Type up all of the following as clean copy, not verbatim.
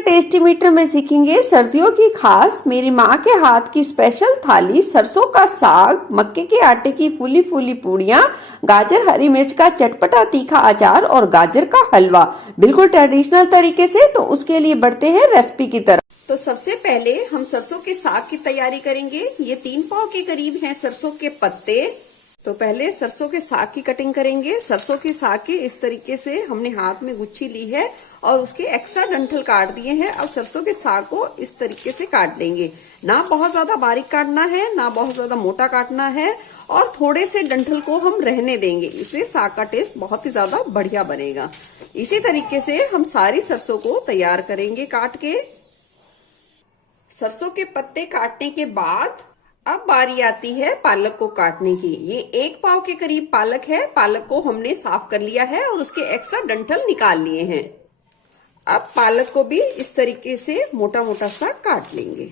Tasty metre में सीखेंगे सर्दियों की खास मेरी माँ के हाथ की स्पेशल थाली, सरसों का साग, मक्के के आटे की फूली फूली पूड़ियाँ, गाजर हरी मिर्च का चटपटा तीखा अचार और गाजर का हलवा, बिल्कुल ट्रेडिशनल तरीके से। तो उसके लिए बढ़ते हैं रेसिपी की तरफ। तो सबसे पहले हम सरसों के साग की तैयारी करेंगे। ये 3 पाव के करीब हैं सरसों के पत्ते। तो पहले सरसों के साग की कटिंग करेंगे। सरसों के साग के इस तरीके से हमने हाथ में गुच्छी ली है और उसके एक्स्ट्रा डंठल काट दिए हैं। अब सरसों के साग को इस तरीके से काट देंगे। ना बहुत ज्यादा बारीक काटना है, ना बहुत ज्यादा मोटा काटना है, और थोड़े से डंठल को हम रहने देंगे। इससे साग का टेस्ट बहुत ही ज्यादा बढ़िया बनेगा। इसी तरीके से हम सारी सरसों को तैयार करेंगे काट के। सरसों के पत्ते काटने के बाद अब बारी आती है पालक को काटने की। ये 1 पाव के करीब पालक है। पालक को हमने साफ कर लिया है और उसके एक्स्ट्रा डंठल निकाल लिए हैं। अब पालक को भी इस तरीके से मोटा मोटा सा काट लेंगे।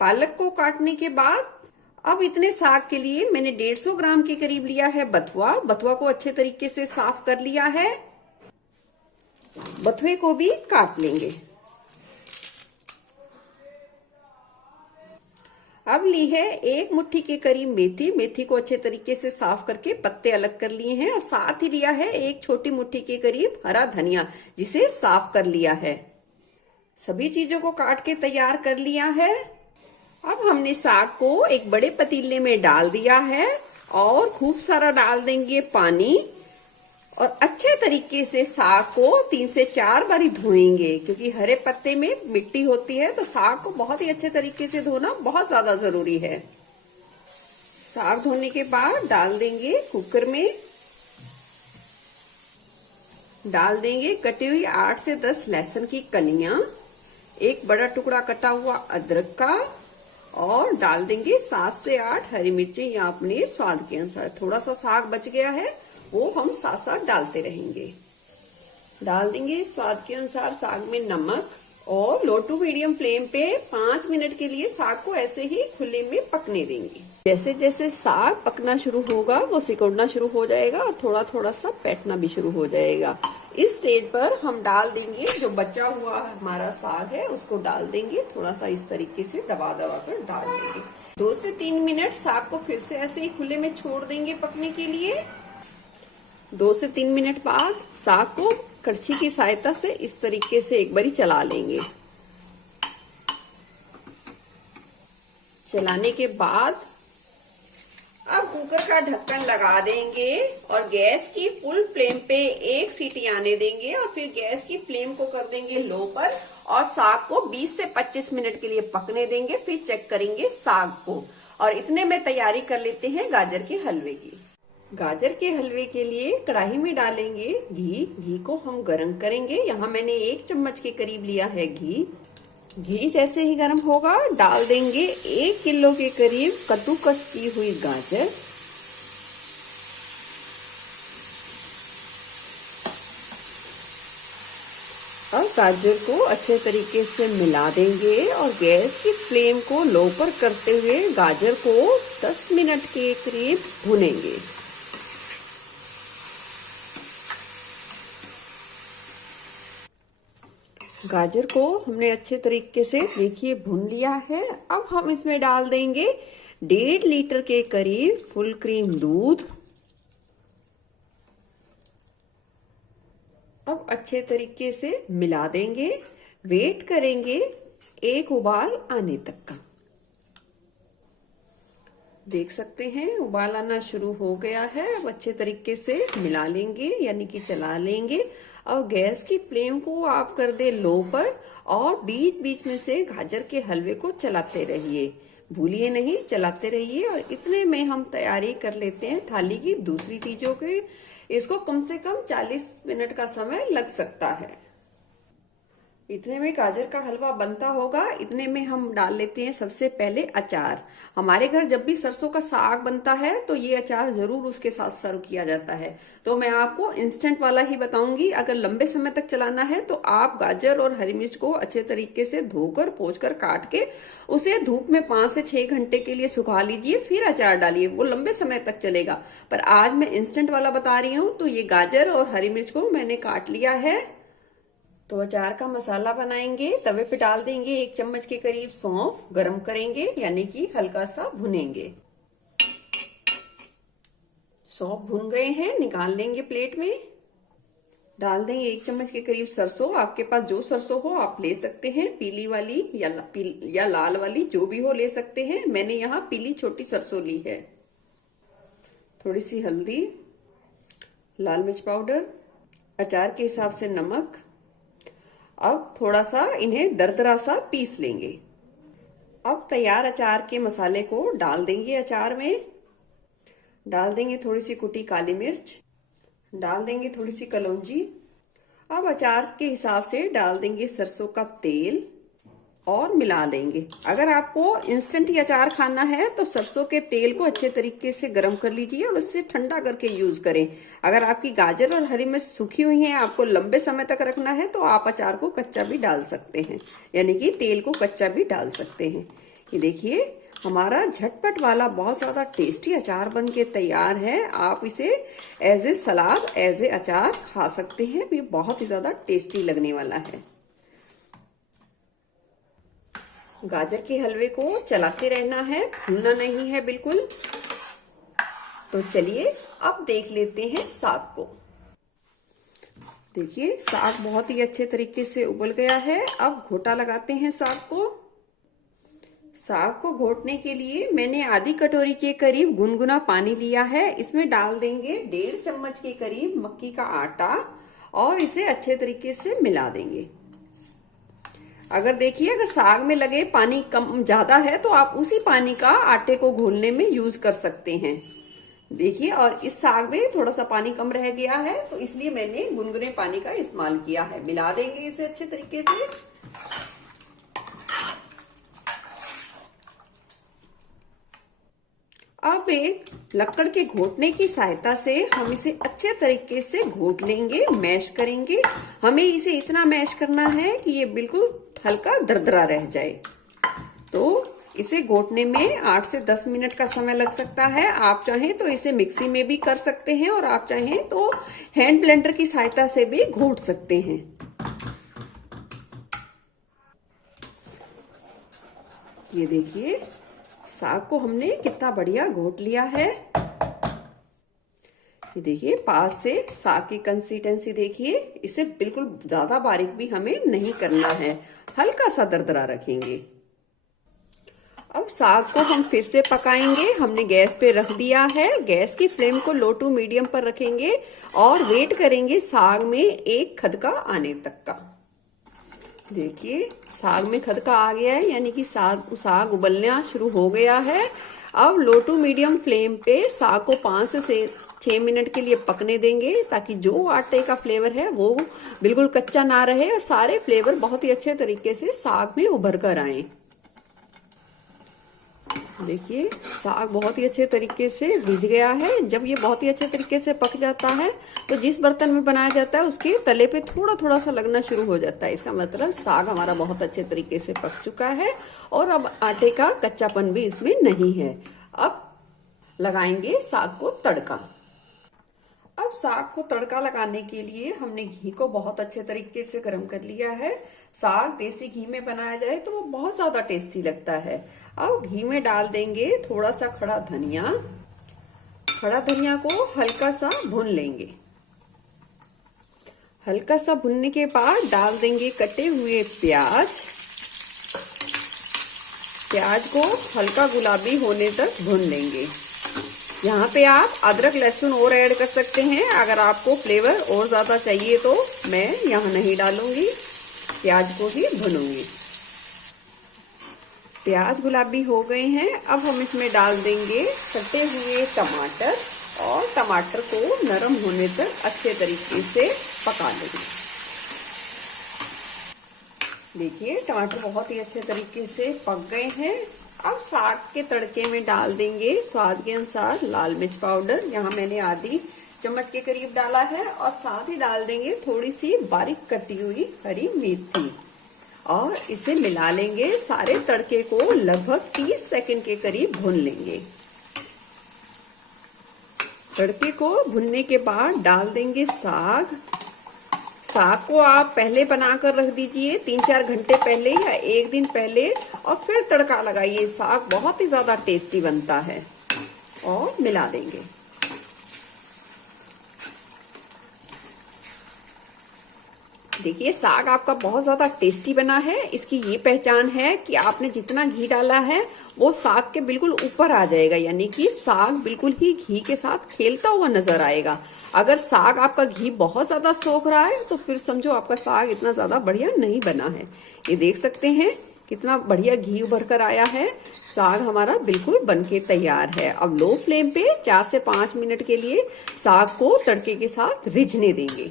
पालक को काटने के बाद अब इतने साग के लिए मैंने 150 ग्राम के करीब लिया है बथुआ। बथुआ को अच्छे तरीके से साफ कर लिया है। बथुए को भी काट लेंगे। अब ली है 1 मुट्ठी के करीब मेथी। मेथी को अच्छे तरीके से साफ करके पत्ते अलग कर लिए हैं। और साथ ही लिया है 1 छोटी मुट्ठी के करीब हरा धनिया, जिसे साफ कर लिया है। सभी चीजों को काट के तैयार कर लिया है। अब हमने साग को एक बड़े पतीले में डाल दिया है और खूब सारा डाल देंगे पानी, और अच्छे तरीके से साग को 3 से 4 बारी धोएंगे, क्योंकि हरे पत्ते में मिट्टी होती है। तो साग को बहुत ही अच्छे तरीके से धोना बहुत ज्यादा जरूरी है। साग धोने के बाद डाल देंगे कुकर में। डाल देंगे कटी हुई 8 से 10 लहसुन की कलियां, 1 बड़ा टुकड़ा कटा हुआ अदरक का, और डाल देंगे 7 से 8 हरी मिर्ची या अपने स्वाद के अनुसार। थोड़ा सा साग बच गया है, वो हम साथ साथ डालते रहेंगे। डाल देंगे स्वाद के अनुसार साग में नमक, और लो टू मीडियम फ्लेम पे 5 मिनट के लिए साग को ऐसे ही खुले में पकने देंगे। जैसे जैसे साग पकना शुरू होगा वो सिकुड़ना शुरू हो जाएगा और थोड़ा थोड़ा सा पैटना भी शुरू हो जाएगा। इस स्टेज पर हम डाल देंगे जो बचा हुआ हमारा साग है, उसको डाल देंगे। थोड़ा सा इस तरीके से दबा दबा कर डाल देंगे। 2 से 3 मिनट साग को फिर से ऐसे ही खुले में छोड़ देंगे पकने के लिए। 2 से 3 मिनट बाद साग को कड़छी की सहायता से इस तरीके से एक बारी चला लेंगे। चलाने के बाद अब कुकर का ढक्कन लगा देंगे और गैस की फुल फ्लेम पे 1 सीटी आने देंगे, और फिर गैस की फ्लेम को कर देंगे लो पर, और साग को 20 से 25 मिनट के लिए पकने देंगे। फिर चेक करेंगे साग को, और इतने में तैयारी कर लेते हैं गाजर के हलवे की। गाजर के हलवे के लिए कढ़ाई में डालेंगे घी। घी को हम गरम करेंगे। यहाँ मैंने 1 चम्मच के करीब लिया है घी। घी जैसे ही गर्म होगा डाल देंगे 1 किलो के करीब कद्दूकस की हुई गाजर, और गाजर को अच्छे तरीके से मिला देंगे और गैस की फ्लेम को लो पर करते हुए गाजर को 10 मिनट के करीब भूनेंगे। गाजर को हमने अच्छे तरीके से देखिए भून लिया है। अब हम इसमें डाल देंगे 1.5 लीटर के करीब फुल क्रीम दूध। अब अच्छे तरीके से मिला देंगे। वेट करेंगे 1 उबाल आने तक का। देख सकते हैं उबाल आना शुरू हो गया है। अब अच्छे तरीके से मिला लेंगे, यानी कि चला लेंगे। और गैस की फ्लेम को आप कर दे लो पर, और बीच बीच में से गाजर के हलवे को चलाते रहिए, भूलिए नहीं, चलाते रहिए। और इतने में हम तैयारी कर लेते हैं थाली की दूसरी चीजों की। इसको कम से कम 40 मिनट का समय लग सकता है। इतने में गाजर का हलवा बनता होगा। इतने में हम डाल लेते हैं सबसे पहले अचार। हमारे घर जब भी सरसों का साग बनता है तो ये अचार जरूर उसके साथ सर्व किया जाता है। तो मैं आपको इंस्टेंट वाला ही बताऊंगी। अगर लंबे समय तक चलाना है तो आप गाजर और हरी मिर्च को अच्छे तरीके से धोकर पोंछकर काट के उसे धूप में 5 से 6 घंटे के लिए सुखा लीजिए, फिर अचार डालिए, वो लंबे समय तक चलेगा। पर आज मैं इंस्टेंट वाला बता रही हूँ। तो ये गाजर और हरी मिर्च को मैंने काट लिया है तो अचार का मसाला बनाएंगे। तवे पे डाल देंगे 1 चम्मच के करीब सौंफ, गरम करेंगे यानी कि हल्का सा भुनेंगे। सौंफ भुन गए हैं, निकाल लेंगे प्लेट में। डाल देंगे 1 चम्मच के करीब सरसों। आपके पास जो सरसों हो आप ले सकते हैं, पीली वाली या लाल वाली, जो भी हो ले सकते हैं। मैंने यहाँ पीली छोटी सरसों ली है। थोड़ी सी हल्दी, लाल मिर्च पाउडर, अचार के हिसाब से नमक। अब थोड़ा सा इन्हें दरदरा सा पीस लेंगे। अब तैयार अचार के मसाले को डाल देंगे अचार में। डाल देंगे थोड़ी सी कुटी काली मिर्च, डाल देंगे थोड़ी सी कलौंजी। अब अचार के हिसाब से डाल देंगे सरसों का तेल और मिला लेंगे। अगर आपको इंस्टेंट ही अचार खाना है तो सरसों के तेल को अच्छे तरीके से गर्म कर लीजिए और उससे ठंडा करके यूज करें। अगर आपकी गाजर और हरी मिर्च सूखी हुई हैं, आपको लंबे समय तक रखना है, तो आप अचार को कच्चा भी डाल सकते हैं, यानी कि तेल को कच्चा भी डाल सकते हैं। ये देखिए हमारा झटपट वाला बहुत ज्यादा टेस्टी अचार बन के तैयार है। आप इसे as a salad, as a अचार खा सकते हैं। ये बहुत ही ज्यादा टेस्टी लगने वाला है। गाजर के हलवे को चलाते रहना है, भूलना नहीं है बिल्कुल। तो चलिए अब देख लेते हैं साग को। देखिए साग बहुत ही अच्छे तरीके से उबल गया है। अब घोटा लगाते हैं साग को। साग को घोटने के लिए मैंने आधी कटोरी के करीब गुनगुना पानी लिया है। इसमें डाल देंगे 1.5 चम्मच के करीब मक्की का आटा और इसे अच्छे तरीके से मिला देंगे। अगर देखिए अगर साग में लगे पानी कम ज्यादा है तो आप उसी पानी का आटे को घोलने में यूज कर सकते हैं। देखिए और इस साग में थोड़ा सा पानी कम रह गया है तो इसलिए मैंने गुनगुने पानी का इस्तेमाल किया है। मिला देंगे इसे अच्छे तरीके से। अब एक लक्कड़ के घोटने की सहायता से हम इसे अच्छे तरीके से घोट लेंगे, मैश करेंगे। हमें इसे इतना मैश करना है कि ये बिल्कुल हल्का दरदरा रह जाए। तो इसे घोटने में 8 से 10 मिनट का समय लग सकता है। आप चाहें तो इसे मिक्सी में भी कर सकते हैं और आप चाहें तो हैंड ब्लेंडर की सहायता से भी घोट सकते हैं। ये देखिए साग को हमने कितना बढ़िया घोट लिया है। ये देखिए पास से साग की कंसिस्टेंसी देखिए। इसे बिल्कुल ज्यादा बारीक भी हमें नहीं करना है, हल्का सा दरदरा रखेंगे। अब साग को हम फिर से पकाएंगे। हमने गैस पे रख दिया है। गैस की फ्लेम को लो टू मीडियम पर रखेंगे और वेट करेंगे साग में एक खदका आने तक का। देखिए साग में खदका आ गया है, यानी कि साग उबलना शुरू हो गया है। अब लो टू मीडियम फ्लेम पे साग को 5 से 6 मिनट के लिए पकने देंगे ताकि जो आटे का फ्लेवर है वो बिल्कुल कच्चा ना रहे और सारे फ्लेवर बहुत ही अच्छे तरीके से साग में उभर कर आए। देखिए साग बहुत ही अच्छे तरीके से भीज गया है। जब ये बहुत ही अच्छे तरीके से पक जाता है तो जिस बर्तन में बनाया जाता है उसके तले पे थोड़ा थोड़ा सा लगना शुरू हो जाता है। इसका मतलब साग हमारा बहुत अच्छे तरीके से पक चुका है और अब आटे का कच्चापन भी इसमें नहीं है। अब लगाएंगे साग को तड़का। अब साग को तड़का लगाने के लिए हमने घी को बहुत अच्छे तरीके से गर्म कर लिया है। साग देसी घी में बनाया जाए तो वो बहुत ज्यादा टेस्टी लगता है। अब घी में डाल देंगे थोड़ा सा खड़ा धनिया। खड़ा धनिया को हल्का सा भून लेंगे। हल्का सा भुनने के बाद डाल देंगे कटे हुए प्याज। प्याज को हल्का गुलाबी होने तक भून लेंगे। यहाँ पे आप अदरक लहसुन और ऐड कर सकते हैं। अगर आपको फ्लेवर और ज्यादा चाहिए तो मैं यहाँ नहीं डालूंगी, प्याज को ही भूनूंगी। प्याज गुलाबी हो गए हैं। अब हम इसमें डाल देंगे कटे हुए टमाटर और टमाटर को नरम होने तक अच्छे तरीके से पका लेंगे। देखिए टमाटर बहुत ही अच्छे तरीके से पक गए हैं। अब साग के तड़के में डाल देंगे स्वाद के अनुसार लाल मिर्च पाउडर। यहाँ मैंने आधी चम्मच के करीब डाला है और साथ ही डाल देंगे थोड़ी सी बारीक कटी हुई हरी मेथी और इसे मिला लेंगे। सारे तड़के को लगभग 30 सेकंड के करीब भून लेंगे। तड़के को भुनने के बाद डाल देंगे साग। साग को आप पहले बनाकर रख दीजिए 3-4 घंटे पहले या एक दिन पहले, और फिर तड़का लगाइए। साग बहुत ही ज्यादा टेस्टी बनता है। और मिला देंगे। देखिए साग आपका बहुत ज्यादा टेस्टी बना है। इसकी ये पहचान है कि आपने जितना घी डाला है वो साग के बिल्कुल ऊपर आ जाएगा, यानी कि साग बिल्कुल ही घी के साथ खेलता हुआ नजर आएगा। अगर साग आपका घी बहुत ज्यादा सोख रहा है तो फिर समझो आपका साग इतना ज्यादा बढ़िया नहीं बना है। ये देख सकते हैं कितना बढ़िया घी उभर कर आया है। साग हमारा बिल्कुल बनके तैयार है। अब लो फ्लेम पे 4 से 5 मिनट के लिए साग को तड़के के साथ रिझने देंगे।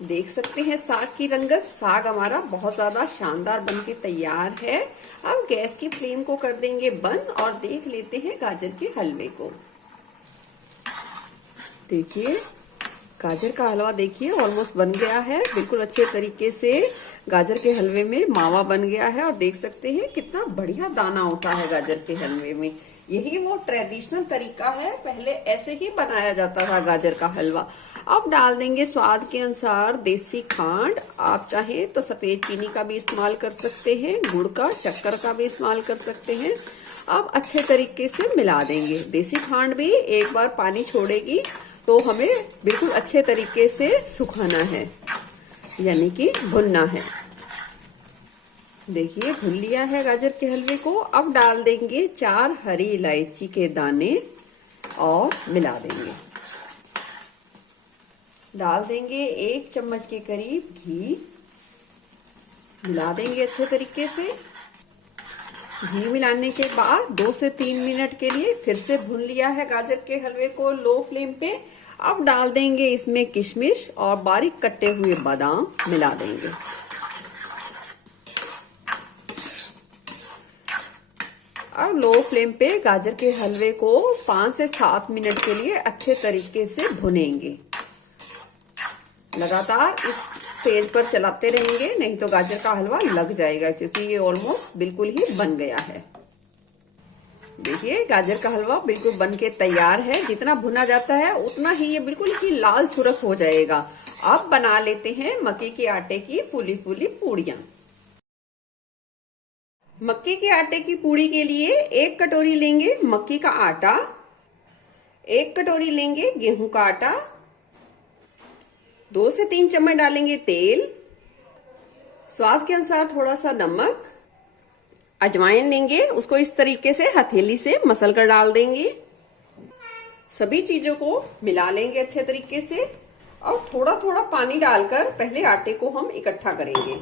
देख सकते हैं साग की रंगत। साग हमारा बहुत ज्यादा शानदार बनके तैयार है। अब गैस की फ्लेम को कर देंगे बंद और देख लेते हैं गाजर के हलवे को। देखिए गाजर का हलवा देखिए ऑलमोस्ट बन गया है। बिल्कुल अच्छे तरीके से गाजर के हलवे में मावा बन गया है। और देख सकते हैं कितना बढ़िया दाना होता है गाजर के हलवे में। यही वो ट्रेडिशनल तरीका है, पहले ऐसे ही बनाया जाता था गाजर का हलवा। अब डाल देंगे स्वाद के अनुसार देसी खांड। आप चाहें तो सफेद चीनी का भी इस्तेमाल कर सकते हैं, गुड़ का, शक्कर का भी इस्तेमाल कर सकते हैं। अब अच्छे तरीके से मिला देंगे। देसी खांड भी एक बार पानी छोड़ेगी तो हमें बिल्कुल अच्छे तरीके से सुखाना है, यानी कि भुनना है। देखिए भून लिया है गाजर के हलवे को। अब डाल देंगे 4 हरी इलायची के दाने और मिला देंगे। डाल देंगे 1 चम्मच के करीब घी, मिला देंगे अच्छे तरीके से। घी मिलाने के बाद 2 से 3 मिनट के लिए फिर से भून लिया है गाजर के हलवे को लो फ्लेम पे। अब डाल देंगे इसमें किशमिश और बारीक कटे हुए बादाम मिला देंगे। अब लो फ्लेम पे गाजर के हलवे को 5 से 7 मिनट के लिए अच्छे तरीके से भुनेंगे। लगातार इस स्टेज पर चलाते रहेंगे, नहीं तो गाजर का हलवा लग जाएगा, क्योंकि ये ऑलमोस्ट बिल्कुल ही बन गया है। देखिए गाजर का हलवा बिल्कुल बनके तैयार है। जितना भुना जाता है उतना ही ये बिल्कुल ही लाल सुर्ख हो जाएगा। अब बना लेते हैं मक्के के आटे की फूली फूली पूड़ियां। मक्के के आटे की पूड़ी के लिए 1 कटोरी लेंगे मक्की का आटा, 1 कटोरी लेंगे गेहूं का आटा, 2 से 3 चम्मच डालेंगे तेल, स्वाद के अनुसार थोड़ा सा नमक, अजवाइन लेंगे, उसको इस तरीके से हथेली से मसल कर डाल देंगे। सभी चीजों को मिला लेंगे अच्छे तरीके से और थोड़ा थोड़ा पानी डालकर पहले आटे को हम इकट्ठा करेंगे।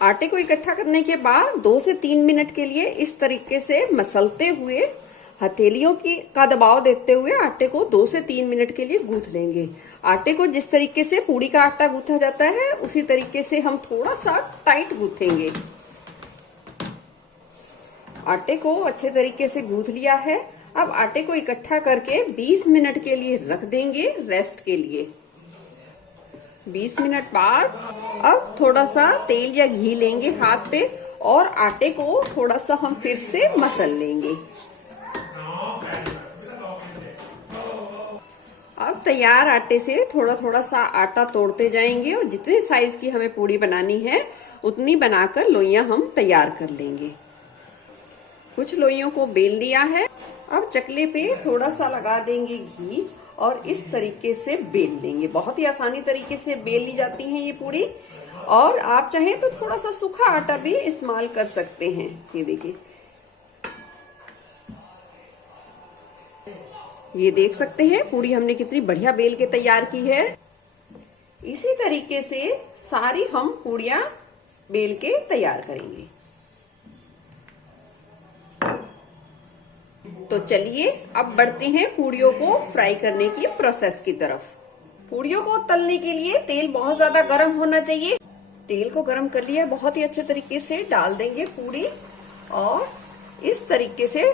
आटे को इकट्ठा करने के बाद 2 से 3 मिनट के लिए इस तरीके से मसलते हुए, हथेलियों का दबाव देते हुए आटे को 2 से 3 मिनट के लिए गूंथ लेंगे। आटे को जिस तरीके से पूड़ी का आटा गूंथा जाता है उसी तरीके से हम थोड़ा सा टाइट गूंथेंगे। आटे को अच्छे तरीके से गूंथ लिया है। अब आटे को इकट्ठा करके 20 मिनट के लिए रख देंगे रेस्ट के लिए। 20 मिनट बाद अब थोड़ा सा तेल या घी लेंगे हाथ पे और आटे को थोड़ा सा हम फिर से मसल लेंगे। अब तैयार आटे से थोड़ा थोड़ा सा आटा तोड़ते जाएंगे और जितने साइज की हमें पूड़ी बनानी है उतनी बनाकर लोइयां हम तैयार कर लेंगे। कुछ लोइयों को बेल लिया है। अब चकले पे थोड़ा सा लगा देंगे घी और इस तरीके से बेल लेंगे। बहुत ही आसानी तरीके से बेल ली जाती है ये पूड़ी। और आप चाहें तो थोड़ा सा सूखा आटा भी इस्तेमाल कर सकते हैं। ये देखिए, ये देख सकते हैं पूड़ी हमने कितनी बढ़िया बेल के तैयार की है। इसी तरीके से सारी हम पूड़ियां बेल के तैयार करेंगे। तो चलिए अब बढ़ते हैं पूड़ियों को फ्राई करने की प्रोसेस की तरफ। पूड़ियों को तलने के लिए तेल बहुत ज्यादा गर्म होना चाहिए। तेल को गर्म कर लिया बहुत ही अच्छे तरीके से डाल देंगे पूड़ी और इस तरीके से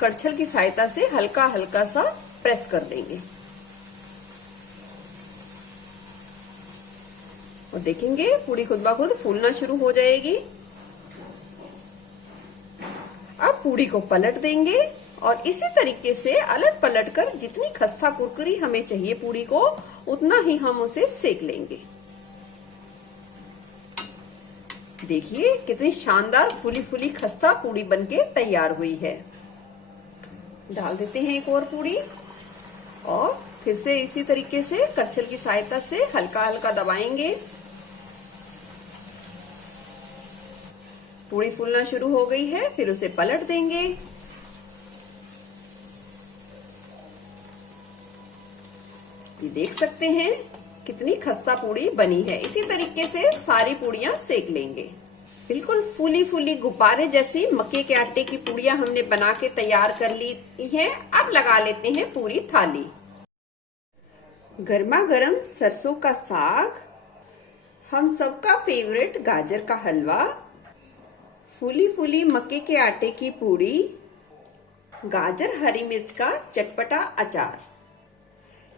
कड़छल की सहायता से हल्का हल्का सा प्रेस कर देंगे और देखेंगे पूड़ी खुद ब खुद फूलना शुरू हो जाएगी। अब पूड़ी को पलट देंगे और इसी तरीके से अलट पलट कर जितनी खस्ता कुरकुरी हमें चाहिए पूड़ी को उतना ही हम उसे सेक लेंगे। देखिए कितनी शानदार फूली फूली खस्ता पूड़ी बनके तैयार हुई है। डाल देते हैं एक और पूड़ी और फिर से इसी तरीके से करछल की सहायता से हल्का हल्का दबाएंगे। पूड़ी फूलना शुरू हो गई है, फिर उसे पलट देंगे। ये देख सकते हैं कितनी खस्ता पूड़ी बनी है। इसी तरीके से सारी पूड़ियां सेक लेंगे। बिल्कुल फूली फूली गुब्बारे जैसी मक्के के आटे की पूड़ियां हमने बना के तैयार कर ली हैं। अब लगा लेते हैं पूरी थाली। गर्मा गर्म सरसों का साग, हम सबका फेवरेट गाजर का हलवा, फूली फूली मक्के के आटे की पूड़ी, गाजर हरी मिर्च का चटपटा अचार।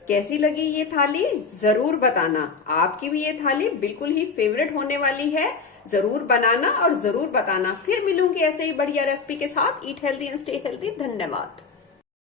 कैसी लगी ये थाली जरूर बताना। आपकी भी ये थाली बिल्कुल ही फेवरेट होने वाली है। जरूर बनाना और जरूर बताना। फिर मिलूंगी ऐसे ही बढ़िया रेसिपी के साथ। Eat healthy and stay healthy. धन्यवाद।